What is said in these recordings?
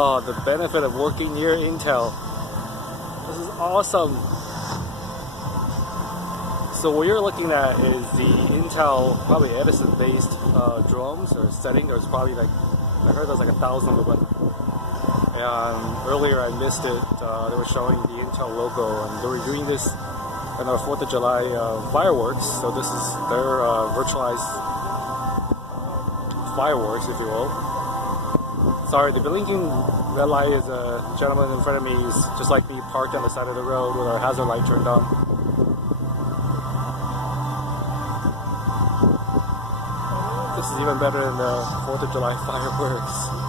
Oh, the benefit of working near Intel. This is awesome. So what you're looking at is the Intel, probably Edison-based drones or setting. There's probably like, I heard there's like 1,000 of them. And earlier I missed it. They were showing the Intel logo, and they were doing this in the 4th of July fireworks. So this is their virtualized fireworks, if you will. Sorry, the blinking red light is a gentleman in front of me. He's just like me, parked on the side of the road with our hazard light turned on. This is even better than the 4th of July fireworks.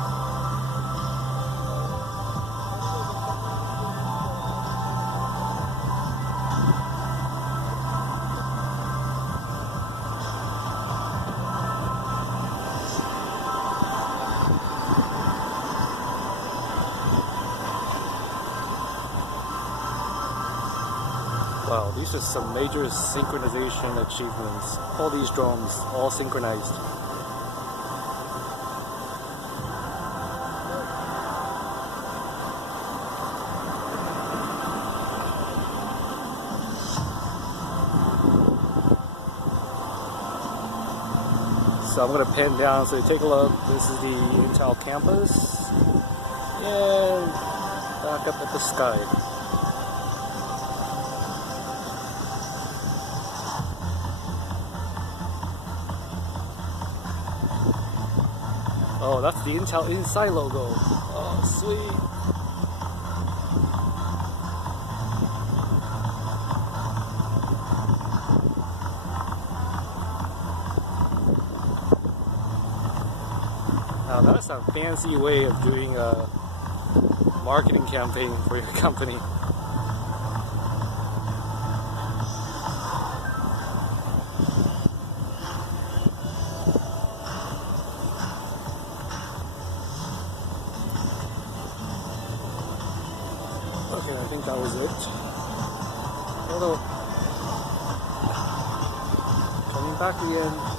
Wow, these are some major synchronization achievements. All these drones, all synchronized. So I'm going to pin down so you take a look. This is the Intel campus. And back up at the sky. Oh, that's the Intel Inside logo. Oh, sweet. Now that's a fancy way of doing a marketing campaign for your company. Okay, I think that was it. Hello. Coming back again.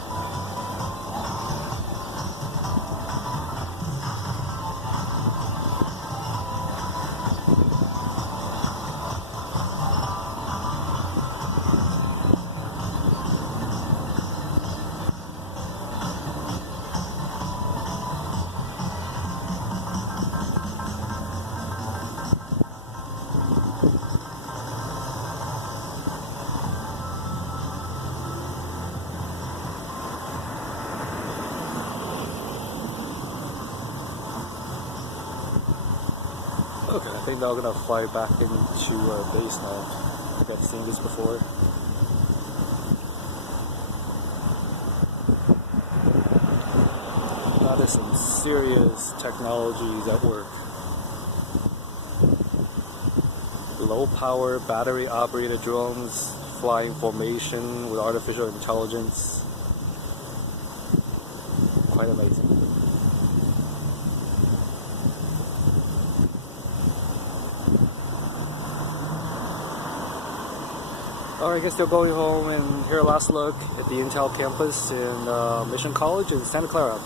Okay, I think they're gonna fly back into our base now. I think I've seen this before. That is some serious technologies at work. Low power, battery operated drones, flying formation with artificial intelligence. Quite amazing. Alright, I guess they're going home, and here a last look at the Intel campus in Mission College in Santa Clara.